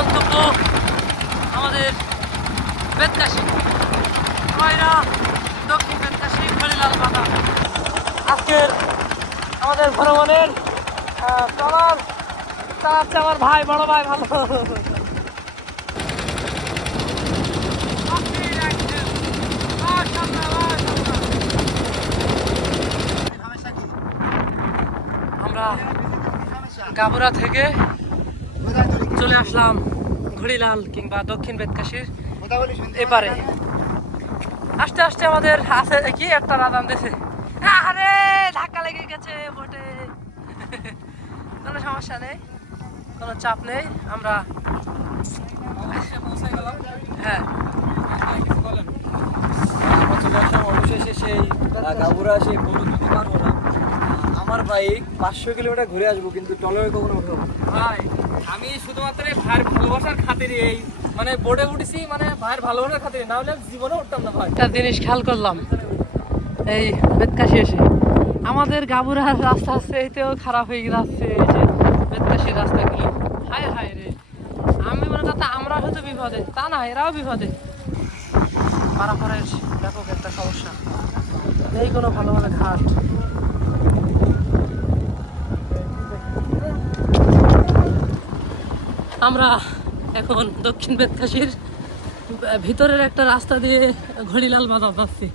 গন্তব্য আমাদের বেতকাশি, কয়রা দক্ষিণ বেতকাশি খড়িলাল বাজার। আজকের আমাদের ভ্রমণের চলার চালাচ্ছে আমার ভাই, বড় ভাই ভালো। আমরা গাবুরা থেকে চলে আসলাম ঘড়িলাল কিংবা দক্ষিণ বেতকাশির এপারে। আস্তে আস্তে আমাদের আছে কি একটা রাদান দেশে, আরে ধাক্কা লেগে গেছে বটে। কোনো সমস্যা নেই, কোনো চাপ নেই। আমরা হ্যাঁ অবশেষে সেই গাবুরা সেই বলুন যদি পারবো না, আমার ভাই 500 কিলোমিটার ঘুরে আসবো, কিন্তু টলয়ে কখনো উঠবো ভাই। আমি শুধুমাত্র ভাইয়ের ভালোবাসার খাতিরে এই মানে বোর্ডে উঠেছি, মানে ভাইয়ের ভালোবাসার খাতিরে, না হলে জীবনে উঠতাম না ভাই। একটা জিনিস খেয়াল করলাম এই বেতকাশি এসে, আমাদের গাবুরার রাস্তা আছে এতেও খারাপ হয়ে যাচ্ছে। এই যে বেতকাশির রাস্তাগুলো, হায় হায় রে, আমি মনে করতে আমরা হয়তো বিপদে, তা না এরাও বিপদে। পারাপারের ব্যাপক একটা সমস্যা, নেই কোনো ভালো ভালো ঘাট। আমরা এখন দক্ষিণ বেতকাশির ভিতরের একটা রাস্তা দিয়ে ঘড়িলাল বাজার যাচ্ছি।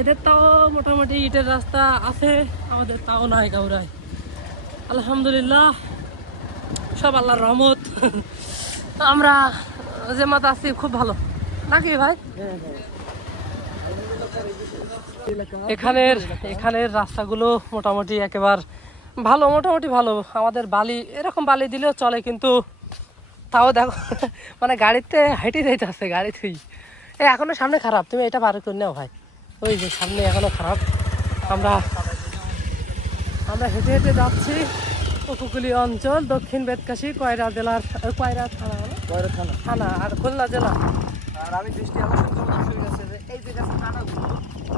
এদের তাও মোটামুটি ইটের রাস্তা আছে, আমাদের তাও নাই গাউরায়। আলহামদুলিল্লাহ, সব আল্লাহর রহমত। আমরা যে মত আছি খুব ভালো নাকি ভাই? এখানের রাস্তাগুলো মোটামুটি একেবারে ভালো, মোটামুটি ভালো। আমাদের বালি এরকম বালি দিলেও চলে, কিন্তু তাও দেখো মানে গাড়িতে হেঁটে যাইতে আসছে গাড়িতেই। এখনো সামনে খারাপ, তুমি এটা বার করে নাও ভাই, ওই যে সামনে এখনো খারাপ। আমরা হেঁটে হেঁটে যাচ্ছি উপকূলীয় অঞ্চল দক্ষিণ বেতকাশি কয়রা জেলার, কয়রা থানা আর খুলনা জেলা। আর আমি দৃষ্টি আকর্ষণ করবো দর্শকের কাছে যে এই যে গাছের কাঁটাগুলো,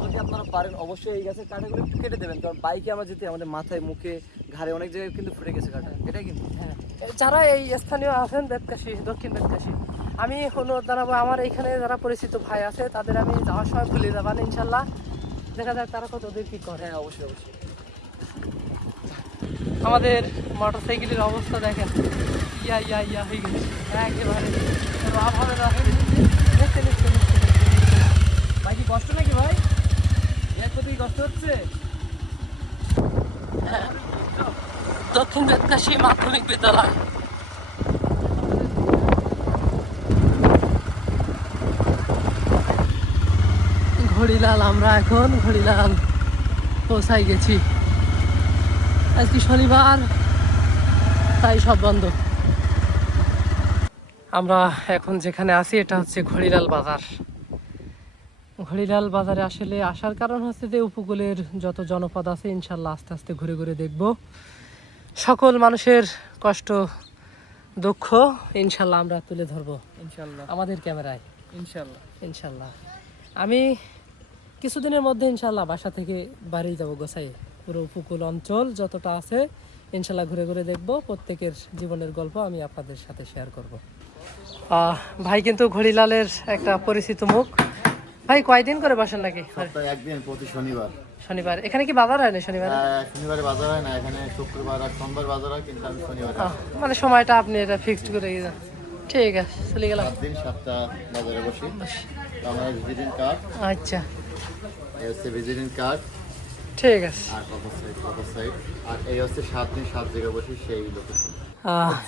যদি আপনারা পারেন অবশ্যই এই গাছের কাঁটাগুলো একটু কেটে দেবেন, কারণ বাইকে আমরা যেতে আমাদের মাথায়, মুখে, ঘাড়ে অনেক জায়গায় কিন্তু ফুটে গেছে কাঁটা, এটাই কিন্তু। হ্যাঁ, যারা এই স্থানীয় আছেন বেতকাশি, দক্ষিণ বেতকাশি, আমি অনুরোধ জানাবো, আমার এইখানে যারা পরিচিত ভাই আছে তাদের আমি যাওয়ার সময় ভুলে যাবেন ইনশাল্লাহ। দেখা যাক তারা কত দূর কি করে। হ্যাঁ অবশ্যই অবশ্যই। আমাদের মোটর সাইকেলের অবস্থা দেখেন, ইয়া ইয়া ইয়া হয়ে গেছে একেবারে। ভাই কি কষ্ট নাকি ভাই? এক কোথায় কষ্ট হচ্ছে? দক্ষিণ বেতকাশি মাধ্যমিক বিদ্যালয়। ঘড়িলাল, আমরা এখন ঘড়িলাল পৌঁছাই গেছি। আজকে শনিবার, তাই সব বন্ধ। আমরা এখন যেখানে আছি এটা হচ্ছে ঘড়িলাল বাজার। ঘড়িলাল বাজারে আসলে আসার কারণ হচ্ছে যে উপকূলের যত জনপদ আছে ইনশাল্লাহ আস্তে আস্তে ঘুরে ঘুরে দেখব। সকল মানুষের কষ্ট দুঃখ ইনশাল্লাহ আমরা তুলে ধরবো ইনশাল্লাহ আমাদের ক্যামেরায়। ইনশাল্লাহ ইনশাল্লাহ আমি কিছুদিনের মধ্যে ইনশাল্লাহ বাসা থেকে বাড়ি যাব গোছাইয়ে। পুরো উপকূল অঞ্চল যতটা আছে ইনশাল্লাহ ঘুরে ঘুরে দেখব। প্রত্যেকের জীবনের গল্প আমি আপনাদের সাথে শেয়ার করব। ভাই কিন্তু ঘড়িলালের একটা পরিচিত মুখ। ভাই কয়দিন করে বসেন নাকি? সপ্তাহে একদিন, প্রতি শনিবার। শনিবার এখানে কি বাজার হয় না? শনিবার শনিবারে বাজার হয় না, এখানে শুক্রবার আর সোমবার বাজার হয়, কিন্তু আমি শনিবার। মানে সময়টা আপনি এটা ফিক্সড করে দিয়েছেন। ঠিক আছে, চলে গেলাম। 7 দিন সপ্তাহ বাজারে বসি। আমার ভিজিটিং কার্ড। আচ্ছা, এই হচ্ছে ভিজিটিং কার্ড। ঠিক আছে। আর কত সাইড আর এই হচ্ছে 7 দিন 7 জায়গায় বসি, সেই লোকেশন।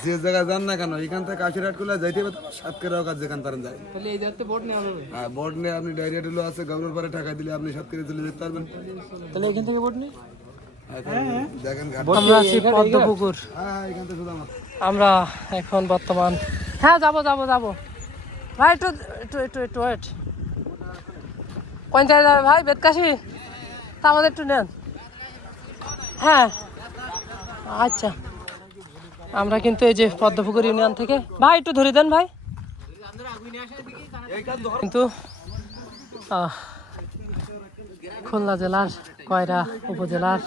যে জায়গায় যান না কেন, এখান থেকে কাশিরহাট করলে যাইতে হবে 7 কেরাও কাজ যেখান পারেন যায়। তাহলে এই যাতে বোর্ড নেওয়া হবে। হ্যাঁ, বোর্ড নিয়ে আপনি ডাইরেক্ট হলো আছে গাউরের পারে টাকা দিলে আপনি 7 কেরে চলে যেতে পারবেন। তাহলে এখান থেকে বোর্ড নেই। দেখেন ঘাট। আমরা আছি পদ্মপুকুর। হ্যাঁ, এখান থেকে শুধু আমার। আমরা এখন বর্তমান, হ্যাঁ যাবো ভাই, একটু ওয়েট। কোন জায়গায় যাবে ভাই? বেতকাশি? তা আমাদের একটু নেন। হ্যাঁ আচ্ছা, আমরা কিন্তু এই যে পদ্মপুকুর ইউনিয়ন থেকে, ভাই একটু ধরে দেন ভাই। কিন্তু খুলনা জেলার কয়রা উপজেলার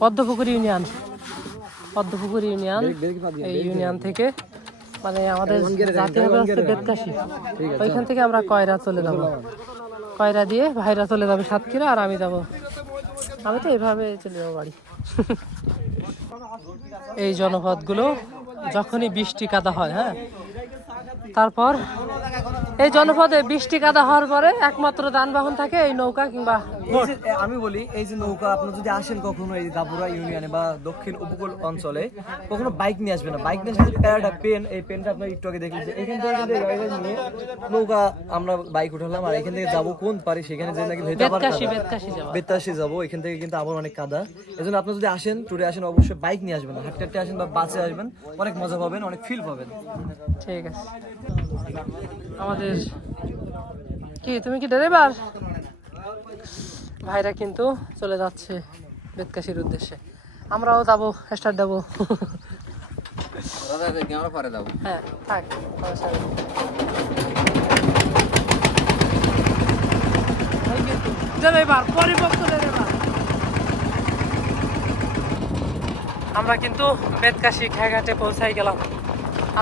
পদ্মপুকুর ইউনিয়ন পদ্মপুকুর ইউনিয়ন, এই ইউনিয়ন থেকে মানে আমাদের জাতি হবে হচ্ছে বেতকাশি, ওইখান থেকে আমরা কয়রা চলে যাবো, কয়রা দিয়ে ভাইরা চলে যাবে সাতক্ষীরা, আর আমি যাব, আমি তো এইভাবে চলে যাবো বাড়ি। এই জনপদগুলো যখনই বৃষ্টি কাদা হয়, হ্যাঁ, তারপর এই জনপদে বৃষ্টি কাদা হওয়ার পরে একমাত্র যানবাহন থাকে এই নৌকা কিংবা এই যে, আমি বলি এই যে নৌকা, আপনি যদি আসেন কখনো এই গাবুরা ইউনিয়নে বা দক্ষিণ উপকূল অঞ্চলে, কখনো বাইক নিয়ে আসবেন না। বাইক নিয়ে আসলে প্যারাটা পেন, এই পেনটা আপনার একটু আগে দেখলেন যে এখান থেকে গাড়ি নিয়ে নৌকা আমরা বাইক উঠালাম, আর এখান থেকে যাবো কোন পারি, সেখানে যে নাকি বেতাসি যাবো, এখান থেকে কিন্তু আবার অনেক কাদা। এজন্য আপনি যদি আসেন, ট্যুরে আসেন, অবশ্যই বাইক নিয়ে আসবেন না, হাঁটতে হাঁটতে আসেন বা বাসে আসবেন, অনেক মজা পাবেন, অনেক ফিল পাবেন। ঠিক আছে। আমাদের কি, তুমি কি ড্রাইভার? ভাইরা কিন্তু চলে যাচ্ছে বেতকাশির উদ্দেশ্যে, আমরাও যাবো, স্টার্ট দেবো। হ্যাঁ থাক, ড্রাইভার পরিপক্ক ড্রাইভার। আমরা কিন্তু বেতকাশি খেয়াঘাটে পৌঁছাই গেলাম,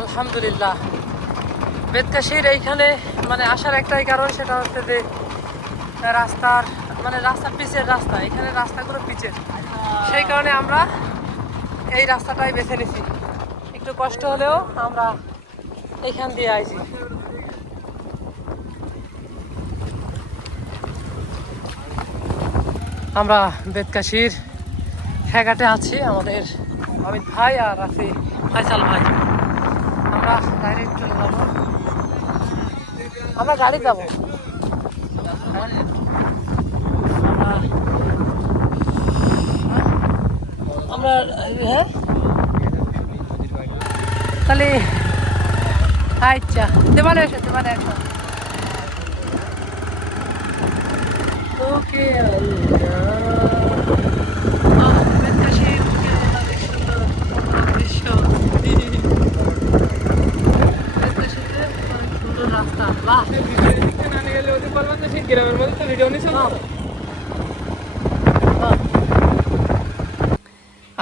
আলহামদুলিল্লাহ। বেতকাশির এইখানে মানে আসার একটাই কারণ, সেটা হচ্ছে যে রাস্তার মানে রাস্তা পিচের রাস্তা, এখানে রাস্তাগুলো পিচের, সেই কারণে আমরা এই রাস্তাটাই বেছে নিছি। একটু কষ্ট হলেও আমরা এইখান দিয়ে আইছি। আমরা বেতকাশির খেয়াঘাটে আছি, আমাদের অমিত ভাই আর আছে ফয়সাল ভাই। আমরা ডাইরেক্ট চলে যাবো, আমরা গাড়ি যাবো। আমরা হ্যাঁ তাহলে আচ্ছা, দেবানে এসে দেবানে এসো। ওকে রাস্তা, বাহ।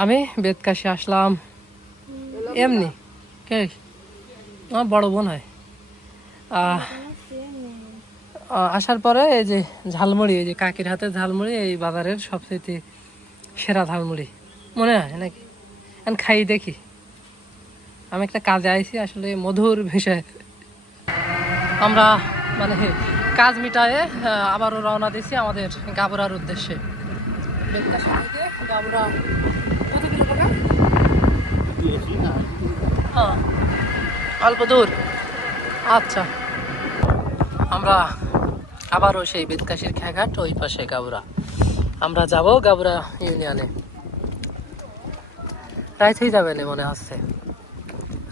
আমি বেতকাশি আসলাম এমনি, কে আমার বড় বোন হয়। আসার পরে এই যে ঝালমুড়ি, এই যে কাকির হাতে ঝালমুড়ি এই বাজারের সবচেয়ে সেরা ঝালমুড়ি মনে হয় নাকি, এখন খাই দেখি। আমি একটা কাজে আইছি, আসলে মধুর বিষয়। আমরা মানে কাজ মিটায়ে আবারও রওনা দিয়েছি আমাদের গাবুরার উদ্দেশ্যে। বেতকাশি থেকে গাবুরা কত কিলোমিটার? হ্যাঁ, অল্প দূর। আচ্ছা, আমরা আবারও সেই বেতকাশির খেয়াঘাট, ওই পাশে গাবুরা। আমরা যাব গাবুরা ইউনিয়নে। রাইত হয়ে যাবে না মনে হচ্ছে,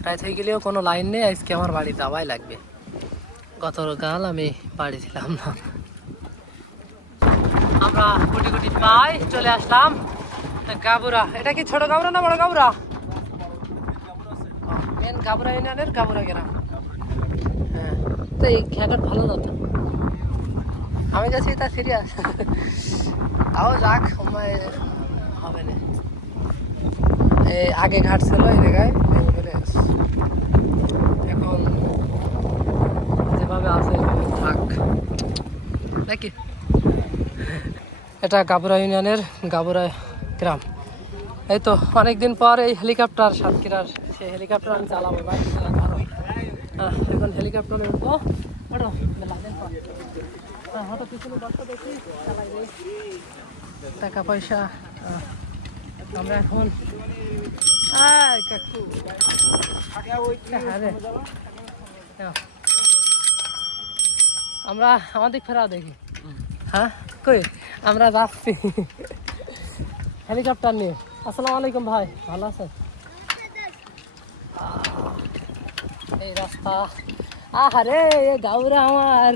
রাইত হয়ে গেলেও কোনো লাইন নেই, আজকে আমার বাড়ি যাওয়াই লাগবে। গতকাল আমি বাড়ি ছিলাম না। আমরা গুটি গুটি পাই চলে আসলাম গাবুরা। এটা কি ছোট গাবুরা না বড় গাবুরা? মেন গাবুরা ইউনিয়নের গাবুরা গ্রাম। হ্যাঁ, তো এই খেয়াঘাট ভালো না তো, আমি গেছি তা সিরিয়াস। তাও যাক, হবে না। এই আগে ঘাট ছিল এই জায়গায়, এখন যেভাবে আছে থাক নাকি। এটা গাবুরা ইউনিয়নের গাবুরা গ্রাম। এই তো অনেকদিন পর এই হেলিকপ্টার, সাতক্ষীরার সেই হেলিকপ্টার আমি চালাবো। এখন হেলিকপ্টারে উঠবো, হঠাৎ পিছনে দশটা দেখি চালাই দেয় টাকা পয়সা। আমরা এখন কাকু আমরা আমাদের ফেরা দেখি। হ্যাঁ কই আমরা যাচ্ছি হেলিকপ্টার নিয়ে। আসসালামু আলাইকুম ভাই, ভালো আছেন? এই রাস্তা, আরে গাউরা আমার।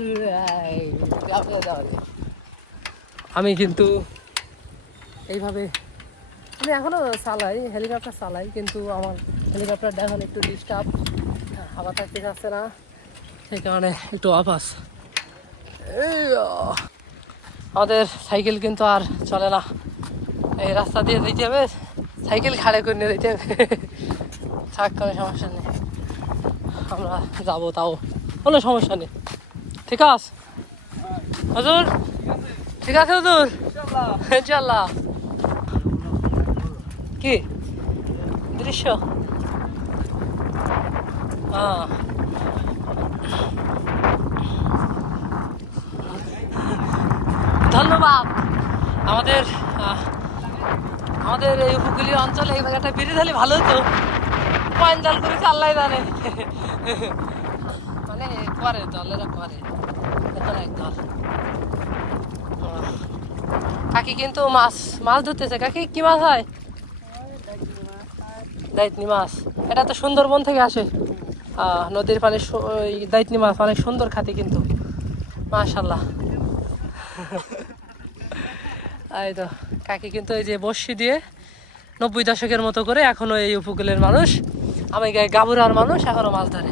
আমি কিন্তু এইভাবে আমি এখনো চালাই, হেলিকপ্টার চালাই, কিন্তু আমার হেলিকপ্টারটা এখন একটু ডিস্টার্ব, হাওয়া থাকতে যাচ্ছে না, সেই কারণে একটু অফ আছে। আমাদের সাইকেল কিন্তু আর চলে না, এই রাস্তা দিয়ে যেতে হবে সাইকেল খাড়ে করে নিয়ে যেতে থাক, কোনো সমস্যা নেই, আমরা যাবো, তাও কোনো সমস্যা নেই। ঠিক আছে হুজুর, ঠিক আছে হুজুর, ইনশাল্লাহ। কি দৃশ্য, হ্যাঁ ধন্যবাদ। আমাদের আমাদের এই উপকূলীয় অঞ্চলে এই জায়গাটা বেরিয়ে দিলে ভালো হতো। পয়েন্ট জাল করেছে আল্লাহ জানে, মানে করে দলেরা করে, এখন এক দল। কাকি কিন্তু মাছ মাছ ধরতেছে। কাকি কি মাছ হয়? দাইতনি মাছ। এটা তো সুন্দরবন থেকে আসে, নদীর পানি। দাইতনি মাছ অনেক সুন্দর খাতে কিন্তু, মাশাল্লাহ। এই তো কাকি কিন্তু এই যে বড়শি দিয়ে 90 দশকের মতো করে এখনো এই উপকূলের মানুষ, আমি গাবুরার মানুষ এখনো মাছ ধরে।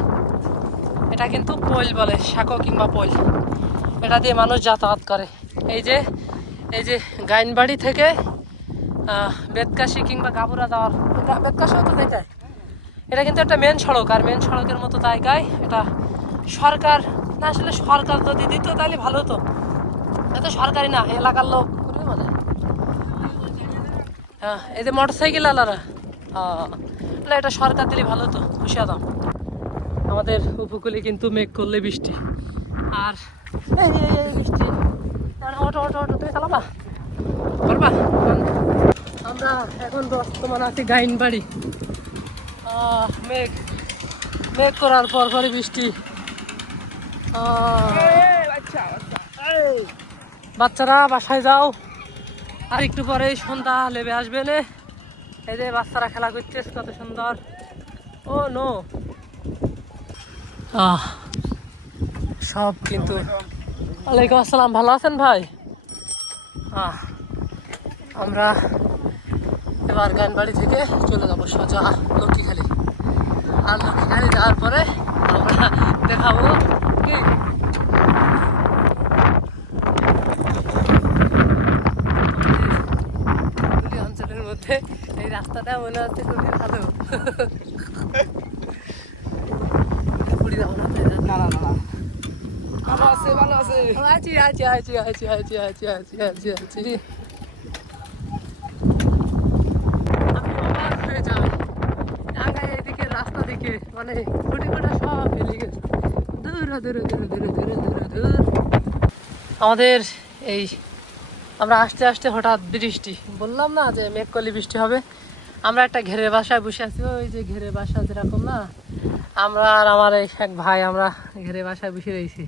এটা কিন্তু পৈল বলে, সাঁকো কিংবা পৈল, এটা দিয়ে মানুষ যাতায়াত করে। এই যে গাইনবাড়ি থেকে বেতকাশি কিংবা গাবুরা যাওয়ার, বেতকাশিও তো যেতে, এটা কিন্তু একটা মেন সড়ক। আর মেন সড়কের মতো জায়গায় এটা সরকার না, আসলে সরকার যদি দিত তাহলে ভালো হতো। এটা সরকারি না, এলাকার লোক করবে মানে। হ্যাঁ, এই যে মোটর সাইকেল আলারা, এটা সরকার দিলে ভালো হতো, খুশি হতাম। আমাদের উপকূলে কিন্তু মেঘ করলে বৃষ্টি, আর এই বৃষ্টি। অটো অটো অটো তুমি চালাবা পারবা? আমরা এখন বর্তমানে আছি গাইনবাড়ি। মেঘ মেঘ করার পর পরে বৃষ্টি। বাচ্চারা বাসায় যাও, আর একটু পরে সন্ধ্যা লেবে আসবে না। এই যে বাচ্চারা খেলা করতেছে কত সুন্দর। ও নো, সব কিন্তু। ওয়ালাইকুম আসসালাম, ভালো আছেন ভাই? আমরা এবার গাইনবাড়ি থেকে চলে যাবো সোজা লক্ষ্মীখালি। আর লক্ষ্মীখালি যাওয়ার পরে আমরা দেখাবো কি অঞ্চলের মধ্যে এই রাস্তাটা মনে হচ্ছে খুবই ভালো। না না না, ভালো আছে ভালো আছে। এদিকে রাস্তা দিকে মানে খুঁটি খুঁটা সব ফেলে গেছে। আমাদের এই আমরা আস্তে আস্তে হঠাৎ বৃষ্টি, বললাম না যে মেঘ করলে বৃষ্টি হবে। আমরা একটা ঘেরে বাসায় বসে আছি, ওই যে ঘেরে বাসা যেরকম না, আমরা আর আমার এক ভাই আমরা ঘেরে বাসায় বসে রয়েছি।